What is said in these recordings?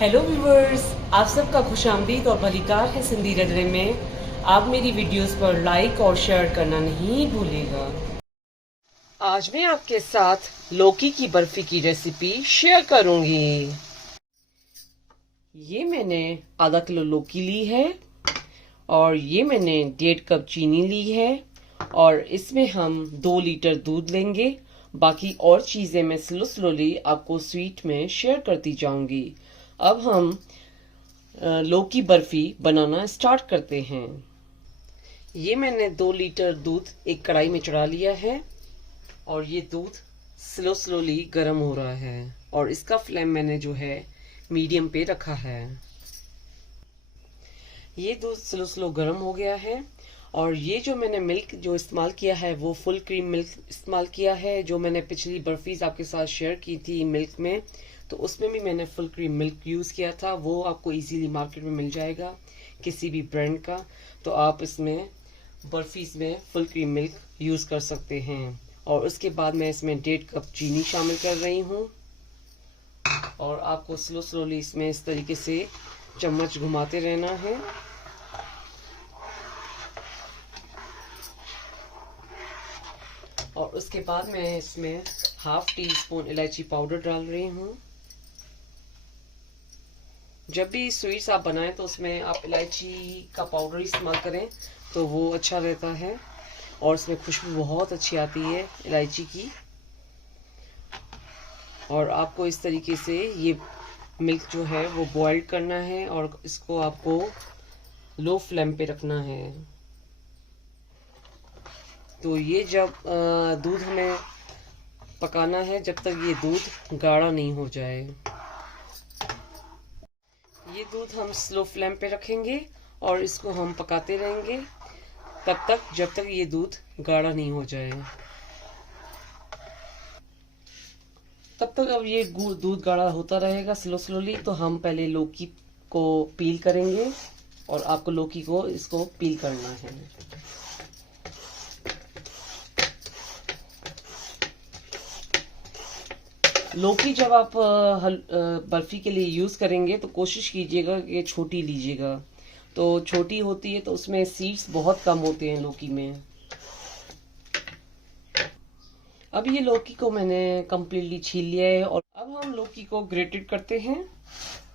Hello viewers, आप सबका खुशामदीद और भलीकार है सिंधी रजड़े में। आप मेरी वीडियोस पर लाइक और शेयर करना नहीं भूलिएगा। आज मैं आपके साथ लौकी की बर्फी की रेसिपी शेयर करूंगी। ये मैंने आधा किलो लौकी ली है और ये मैंने 1.5 कप चीनी ली है और इसमें हम 2 लीटर दूध लेंगे। बाकी और चीज़ें मैं स्लोली आपको स्वीट में शेयर करती जाऊंगी। अब हम लौकी बर्फी बनाना स्टार्ट करते हैं। ये मैंने 2 लीटर दूध एक कढ़ाई में चढ़ा लिया है और ये दूध स्लोली गर्म हो रहा है और इसका फ्लेम मैंने जो है मीडियम पे रखा है। ये दूध स्लो गर्म हो गया है और ये जो मैंने मिल्क जो इस्तेमाल किया है वो फुल क्रीम मिल्क इस्तेमाल किया है। जो मैंने पिछली बर्फीज आपके साथ शेयर की थी मिल्क में, तो उसमें भी मैंने फुल क्रीम मिल्क यूज़ किया था। वो आपको इजीली मार्केट में मिल जाएगा किसी भी ब्रांड का, तो आप इसमें बर्फीज में फुल क्रीम मिल्क यूज़ कर सकते हैं। और उसके बाद मैं इसमें 1.5 कप चीनी शामिल कर रही हूँ और आपको स्लोली इसमें इस तरीके से चम्मच घुमाते रहना है। और उसके बाद मैं इसमें 1/2 टीस्पून इलायची पाउडर डाल रही हूँ। जब भी स्वीट्स आप बनाएं तो उसमें आप इलायची का पाउडर इस्तेमाल करें तो वो अच्छा रहता है और इसमें खुशबू बहुत अच्छी आती है इलायची की। और आपको इस तरीके से ये मिल्क जो है वो बॉइल्ड करना है और इसको आपको लो फ्लेम पे रखना है। तो ये जब दूध हमें पकाना है जब तक ये दूध गाढ़ा नहीं हो जाए। ये दूध हम स्लो फ्लेम पे रखेंगे और इसको हम पकाते रहेंगे तब तक जब तक ये दूध गाढ़ा नहीं हो जाए। तब तक अब ये दूध गाढ़ा होता रहेगा स्लोली। तो हम पहले लौकी को पील करेंगे और आपको लौकी को इसको पील करना है। लौकी जब आप बर्फी के लिए यूज करेंगे तो कोशिश कीजिएगा कि छोटी लीजिएगा। तो छोटी होती है तो उसमें सीड्स बहुत कम होते हैं लौकी में। अब ये लौकी को मैंने कम्प्लीटली छील लिया है और अब हम लौकी को ग्रेटेड करते हैं।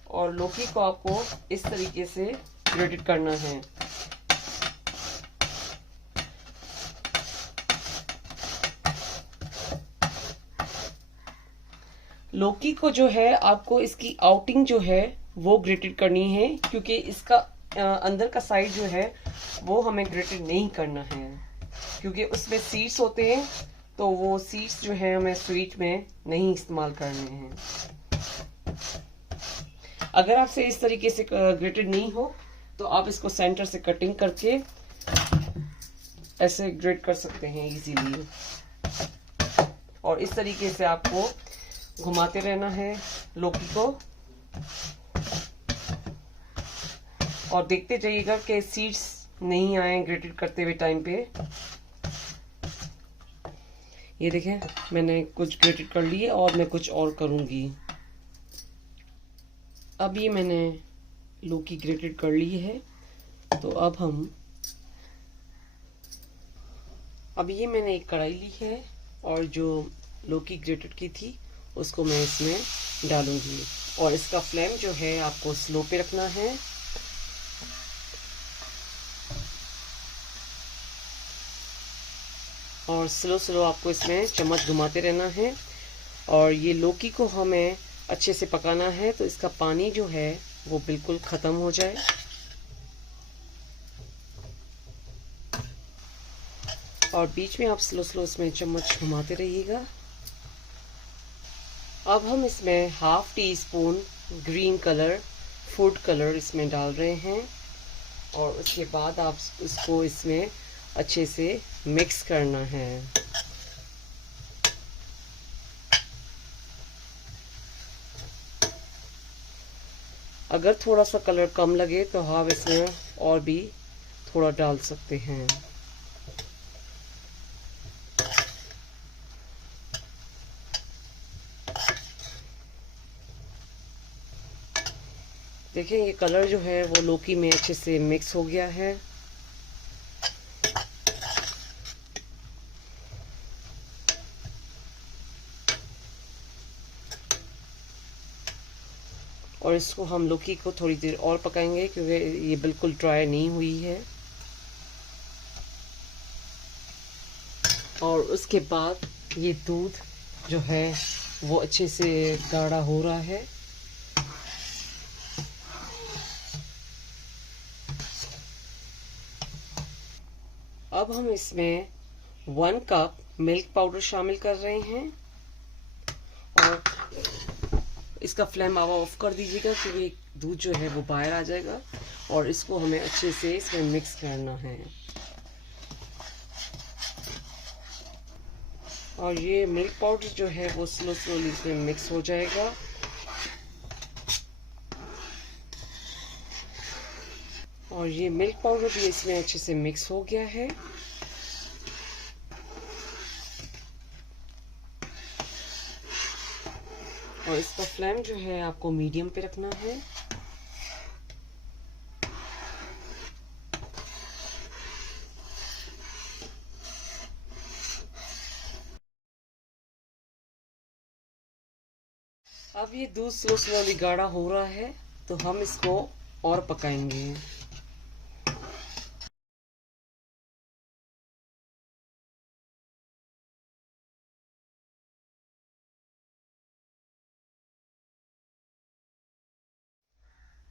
और लौकी को आपको इस तरीके से ग्रेटेड करना है। लौकी को जो है आपको इसकी आउटिंग जो है वो ग्रेटेड करनी है, क्योंकि इसका अंदर का साइड जो है वो हमें ग्रेटेड नहीं करना है, क्योंकि उसमें सीड्स होते हैं। तो वो सीड्स जो है हमें स्वीट में नहीं इस्तेमाल करने हैं। अगर आपसे इस तरीके से ग्रेटेड नहीं हो तो आप इसको सेंटर से कटिंग करके ऐसे ग्रेट कर सकते हैं इजीली। और इस तरीके से आपको घुमाते रहना है लौकी को और देखते जाइएगा कि सीड्स नहीं आए ग्रेटेड करते हुए टाइम पे। ये देखें, मैंने कुछ ग्रेटेड कर लिए और मैं कुछ और करूंगी। अब ये मैंने लौकी ग्रेटेड कर ली है। तो अब ये मैंने एक कढ़ाई ली है और जो लौकी ग्रेटेड की थी उसको मैं इसमें डालूंगी। और इसका फ्लेम जो है आपको स्लो पे रखना है। और स्लो आपको इसमें चम्मच घुमाते रहना है। और ये लौकी को हमें अच्छे से पकाना है तो इसका पानी जो है वो बिल्कुल ख़त्म हो जाए। और बीच में आप स्लो इसमें चम्मच घुमाते रहिएगा। अब हम इसमें 1/2 teaspoon green colour food colour इसमें डाल रहे हैं और उसके बाद आप इसको इसमें अच्छे से मिक्स करना है। अगर थोड़ा सा कलर कम लगे तो आप इसमें और भी थोड़ा डाल सकते हैं। देखें ये कलर जो है वो लौकी में अच्छे से मिक्स हो गया है। और इसको हम लौकी को थोड़ी देर और पकाएंगे क्योंकि ये बिल्कुल ड्राई नहीं हुई है। और उसके बाद ये दूध जो है वो अच्छे से गाढ़ा हो रहा है। अब हम इसमें 1 कप मिल्क पाउडर शामिल कर रहे हैं और इसका फ्लेम आप ऑफ कर दीजिएगा क्योंकि दूध जो है वो बाहर आ जाएगा। और इसको हमें अच्छे से इसमें मिक्स करना है। और ये मिल्क पाउडर जो है वो स्लोली इसमें मिक्स हो जाएगा। और ये मिल्क पाउडर भी इसमें अच्छे से मिक्स हो गया है। और इसका फ्लेम जो है आपको मीडियम पे रखना है। अब ये दूध स्लोली गाढ़ा हो रहा है तो हम इसको और पकाएंगे।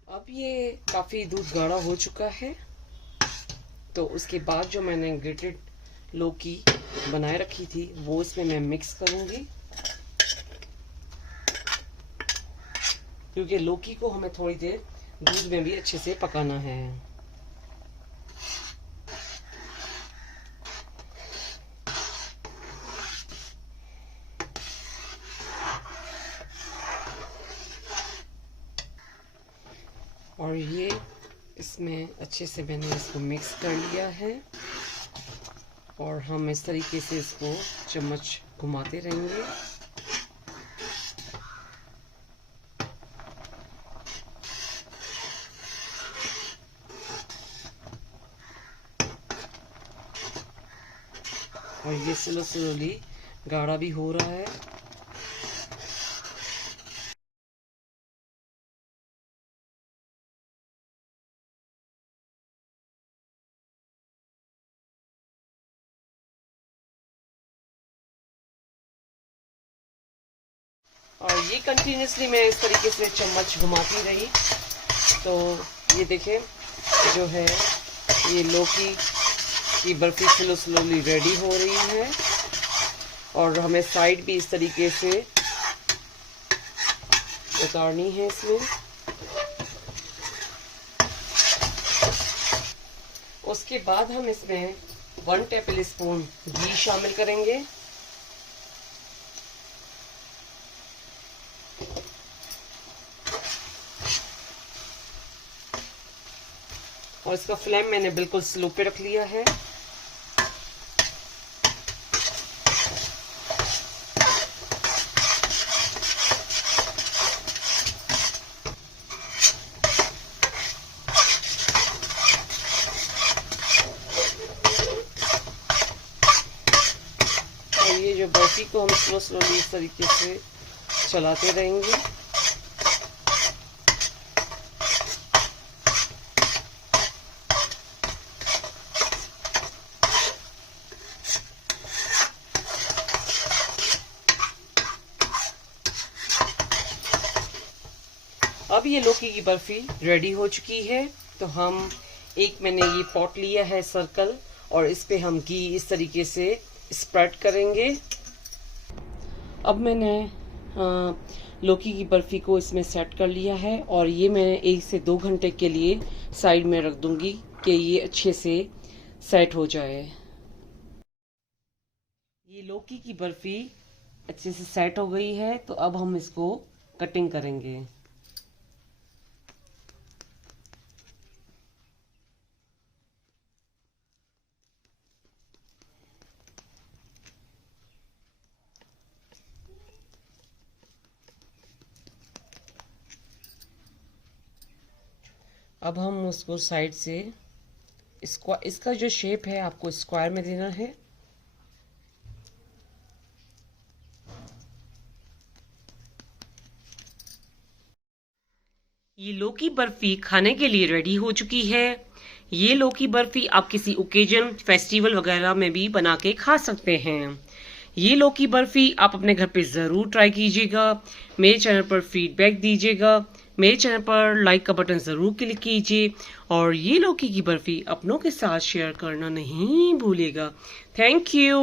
अब ये काफी दूध गाढ़ा हो चुका है तो उसके बाद जो मैंने ग्रेटेड लौकी बनाए रखी थी वो इसमें मैं मिक्स करूंगी क्योंकि लौकी को हमें थोड़ी देर दूध में भी अच्छे से पकाना है। और ये इसमें अच्छे से मैंने इसको मिक्स कर लिया है और हम इस तरीके से इसको चम्मच घुमाते रहेंगे। और ये स्लोली गाढ़ा भी हो रहा है। और ये कंटिन्यूसली मैं इस तरीके से चम्मच घुमाती रही तो ये देखें जो है ये लौकी की बर्फी स्लोली रेडी हो रही है। और हमें साइड भी इस तरीके से उतारनी है इसमें। उसके बाद हम इसमें 1 टेबल स्पून घी शामिल करेंगे। और इसका फ्लेम मैंने बिल्कुल स्लो पे रख लिया है। और ये जो बर्फी को हम स्लोली इस तरीके से चलाते रहेंगे। अब ये लौकी की बर्फी रेडी हो चुकी है तो हम मैंने ये पॉट लिया है सर्कल और इस पे हम घी इस तरीके से स्प्रेड करेंगे। अब मैंने लौकी की बर्फी को इसमें सेट कर लिया है और ये मैं 1 से 2 घंटे के लिए साइड में रख दूंगी कि ये अच्छे से सेट हो जाए। ये लौकी की बर्फी अच्छे से सेट हो गई है तो अब हम इसको कटिंग करेंगे। अब हम उसको साइड से इसका जो शेप है आपको स्क्वायर में देना है। ये लौकी बर्फी खाने के लिए रेडी हो चुकी है। ये लौकी बर्फी आप किसी ओकेजन, फेस्टिवल वगैरह में भी बना के खा सकते हैं। ये लौकी बर्फी आप अपने घर पे ज़रूर ट्राई कीजिएगा। मेरे चैनल पर फीडबैक दीजिएगा। मेरे चैनल पर लाइक का बटन ज़रूर क्लिक कीजिए और ये लौकी की बर्फी अपनों के साथ शेयर करना नहीं भूलिएगा। Thank you.